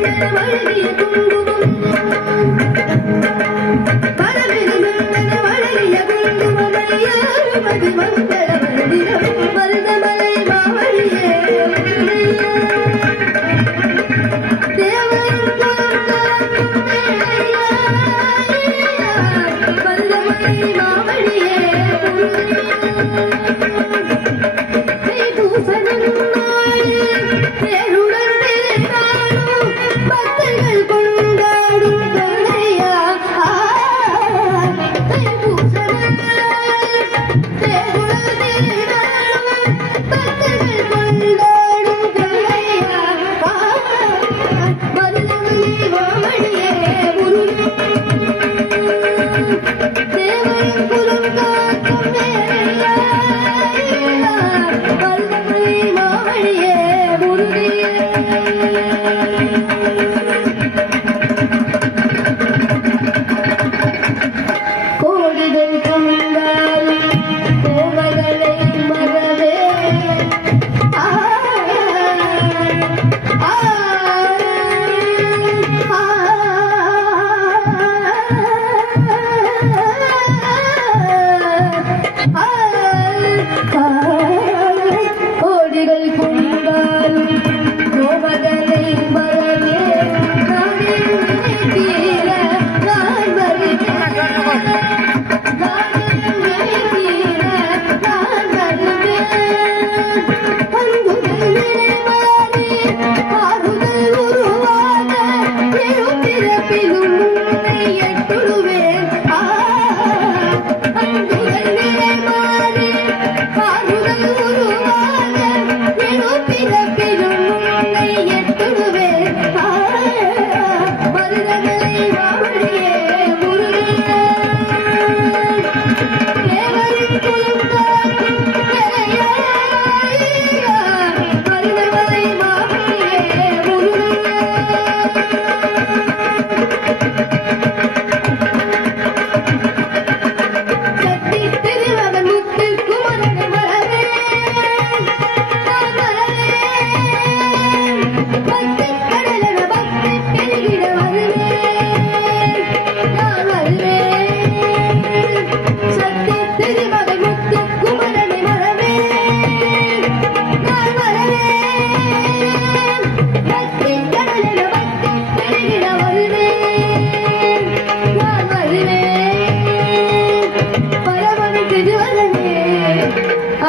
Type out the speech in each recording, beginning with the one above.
சுந்தர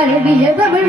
அழகிய தமிழ்